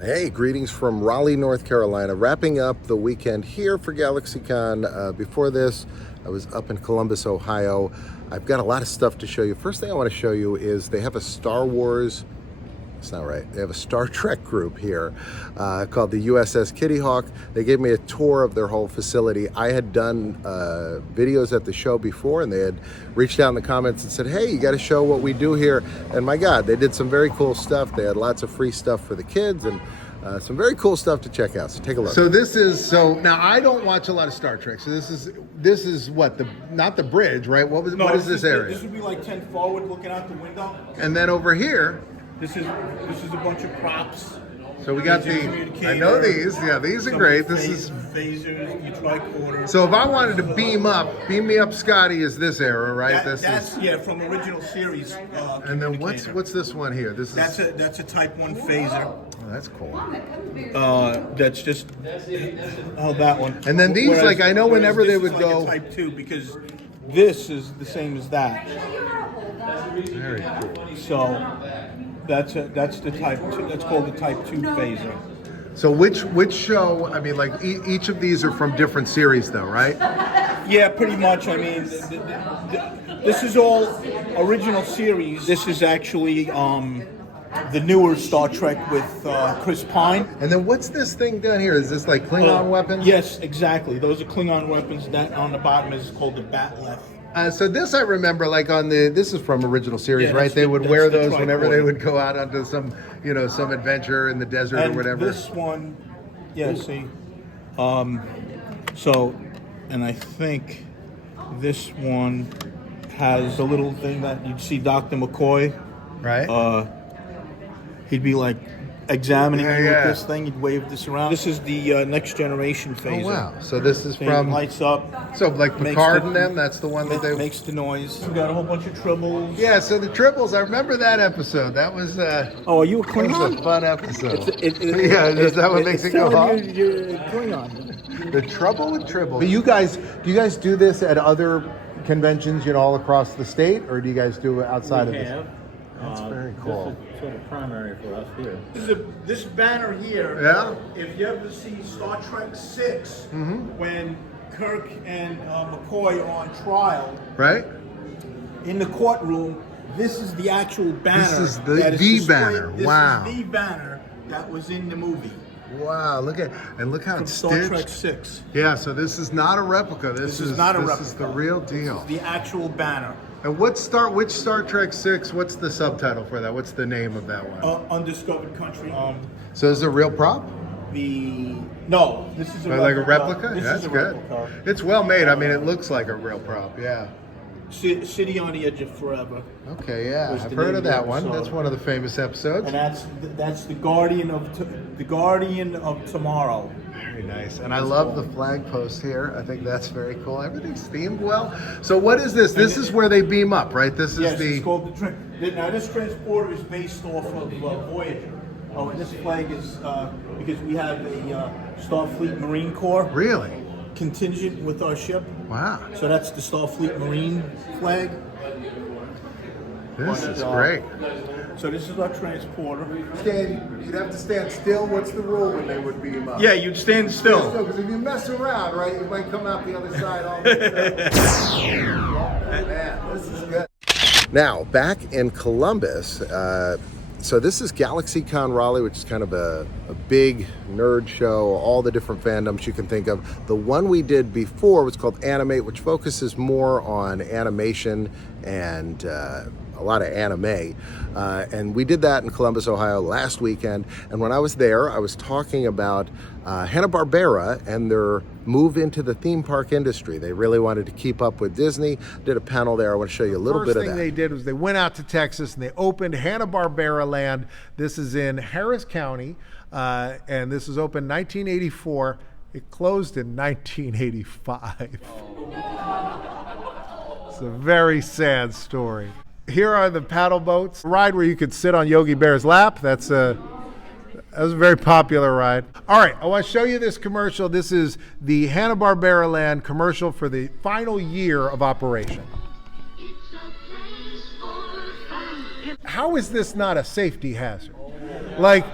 Hey, greetings from Raleigh, North Carolina. Wrapping up the weekend here for GalaxyCon. Before this, I was up in Columbus, Ohio. I've got a lot of stuff to show you. First thing I want to show you is they have a Star Wars, it's not right, they have a Star Trek group here called the USS Kitty Hawk. They gave me a tour of their whole facility. I had done videos at the show before, and they had reached out in the comments and said, hey, you got to show what we do here. And my God, they did some very cool stuff. They had lots of free stuff for the kids and some very cool stuff to check out. So take a look. So this is, now I don't watch a lot of Star Trek. So this is what, not the bridge, right? What is this area? This would be like 10 forward looking out the window. And then over here, This is a bunch of props. so we got I know these. Yeah, these are great. This is phasers, your tricorder. so if I wanted to beam me up, Scotty, is this era, right? That's from original series. And then what's this one here? That's a Type 1 phaser. Oh, that's cool. That's just that one. And then these, like, I know whenever they would go a Type 2 because this is the same as that. Very cool. So that's the Type 2. That's called the Type 2 phaser. So which show? I mean, like each of these are from different series, though, right? Yeah, pretty much. I mean, this is all original series. This is actually the newer Star Trek with Chris Pine. And then what's this thing down here? Is this like Klingon weapons? Yes, exactly. Those are Klingon weapons. That on the bottom is called the Batleth. So this I remember, like this is from original series, Yeah, right? They would wear those whenever they tricorder. would go out onto some adventure in the desert And or whatever. this one, yeah, see. So, and I think this one has a little thing that you'd see Dr. McCoy. Right. He'd be like examining you Yeah. with this thing. He'd wave this around. This is the next generation phaser. Oh wow! So this is Thing from lights up. so like makes Picard the- and them. That's the one that they makes the noise. We got a whole bunch of tribbles. Yeah. So the triples. I remember that episode. That was Oh, are you a that was Klingon? a fun episode. Yeah, Yeah, is that what makes it go off? You're Klingon. The trouble with tribbles. But do you guys do this at other conventions, all across the state, or do you guys do it outside of this? That's very cool. This is sort of primary for us here. This banner here. Yeah? If you ever see Star Trek 6, when Kirk and McCoy are on trial Right? in the courtroom, this is the actual banner. This is the that displayed. banner. This Wow. is the banner that was in the movie. Wow! Look how From it's Star stitched. Trek 6. Yeah. So this is not a replica. This is not a This replica. is the real deal. The actual banner. And which Star Trek 6? What's the subtitle for that? What's the name of that one? Undiscovered Country. So is it a real prop? No, this is a Like a replica? This That's is a good. replica. It's well made. I mean, it looks like a real prop. Yeah. City on the Edge of Forever. Okay. Yeah. Was I've the heard name of of the that one. episode. That's one of the famous episodes. And that's the Guardian of Tomorrow. Very nice. And I love the flag post here. I think that's very cool. Everything's themed well. So what is this? This is where they beam up, right? This is Yes, the. it's called now this transporter is based off of Voyager. Oh, and this flag is because we have a Starfleet Marine Corps Really? contingent with our ship. Wow. So that's the Starfleet Marine flag. This is great. So this is our transporter. You'd have to stand still. What's the rule when they would beam up? Yeah, you'd stand still. Because if you mess around, right, you might come out the other side all messed up. Man, this is good. Now, back in Columbus, so this is GalaxyCon Raleigh, which is kind of a big nerd show, all the different fandoms you can think of. The one we did before was called Animate, which focuses more on animation and a lot of anime. And we did that in Columbus, Ohio last weekend. And when I was there, I was talking about Hanna Barbera and their move into the theme park industry. They really wanted to keep up with Disney. Did a panel there. I want to show you a little bit of that. First thing they did was they went out to Texas and they opened Hanna Barbera Land. This is in Harris County, and this was opened 1984. It closed in 1985. It's a very sad story. Here are the paddle boats. A ride where you could sit on Yogi Bear's lap. That was a very popular ride. All right, I want to show you this commercial. This is the Hanna Barbera Land commercial for the final year of operation. How is this not a safety hazard? Like,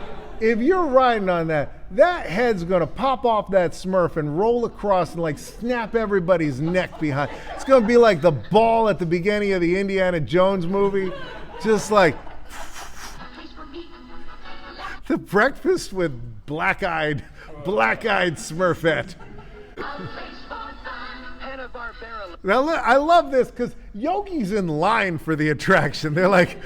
if you're riding on that, that head's gonna pop off that Smurf and roll across and like snap everybody's neck behind. It's gonna be like the ball at the beginning of the Indiana Jones movie. Just like the breakfast with black-eyed Smurfette. Hanna Barbera. Now look, I love this because Yogi's in line for the attraction. They're like,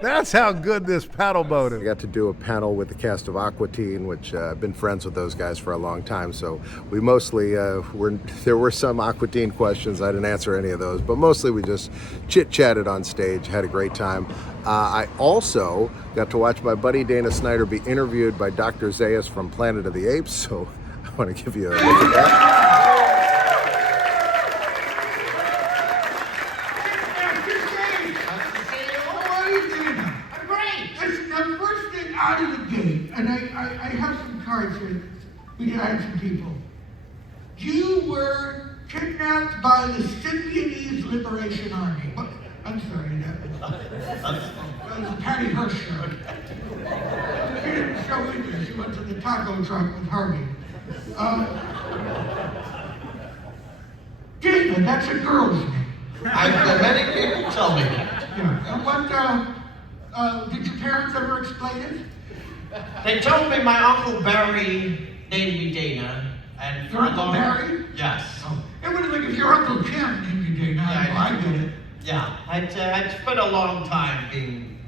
that's how good this paddle boat is. I got to do a panel with the cast of Aqua Teen, which I've been friends with those guys for a long time. So we mostly there were some Aqua Teen questions. I didn't answer any of those, but mostly we just chit-chatted on stage, had a great time. I also got to watch my buddy Dana Snyder be interviewed by Dr. Zaius from Planet of the Apes. So I want to give you a look at that. Out of the gate, and I have some cards here. We can add some people. You were kidnapped by the Symbionese Liberation Army. What? I'm sorry, that was Patty Hirsch show. She didn't show either. She went to the taco truck with Harvey. Dana, that's a girl's name. I've had many people tell me that. Yeah. And what, did your parents ever explain it? They told me my Uncle Barry named me Dana. And Your Uncle Barry? Yes. Oh. It would have been if your Uncle Jim named you Dana. I get it. Yeah, I'd spent a long time being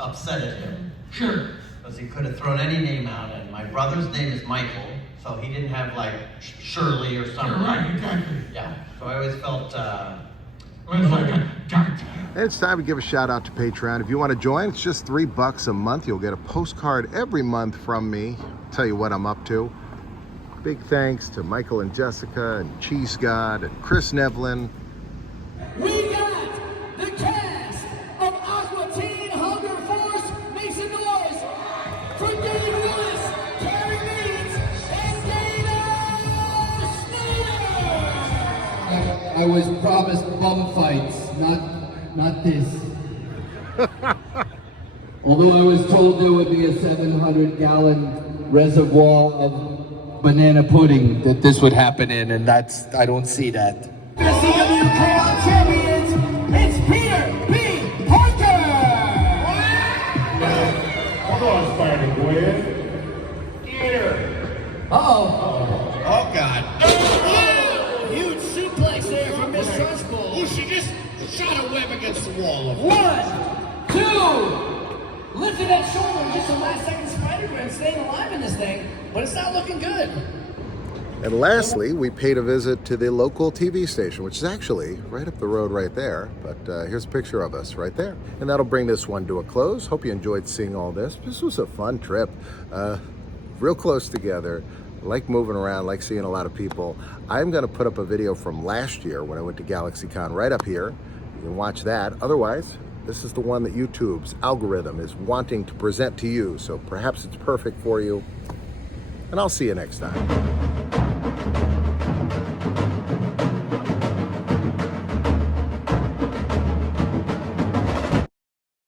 upset at him. Sure. Because he could have thrown any name out, and my brother's name is Michael, so he didn't have like Shirley or something. You're right, exactly. Yeah, so I always felt, Well, it's like a dart. And it's time to give a shout out to Patreon. If you want to join, it's just $3 a month. You'll get a postcard every month from me. Tell you what I'm up to. Big thanks to Michael and Jessica and Cheese God and Chris Nevlin. We got the cast of Aqua Teen Hunger Force. Make some noise for Dave Willis, Carrie Means, and Dana Snyder. I was promised bum fights, not this. Although I was told there would be a 700-gallon reservoir of banana pudding that this would happen in, and I don't see that. The CWKR champions, it's Peter B. Parker. Uh-oh. oh God. Huge suplex there from Miss Trustful. Oh, she just shot a web against the wall. 1, 2. Lifted that shoulder, just a last second spider grin, staying alive in this thing, but it's not looking good. And lastly, we paid a visit to the local TV station, which is actually right up the road right there. But here's a picture of us right there. And that'll bring this one to a close. Hope you enjoyed seeing all this. This was a fun trip. Real close together. Like moving around, like seeing a lot of people. I'm going to put up a video from last year when I went to GalaxyCon right up here. You can watch that. Otherwise, this is the one that YouTube's algorithm is wanting to present to you. So perhaps it's perfect for you. And I'll see you next time.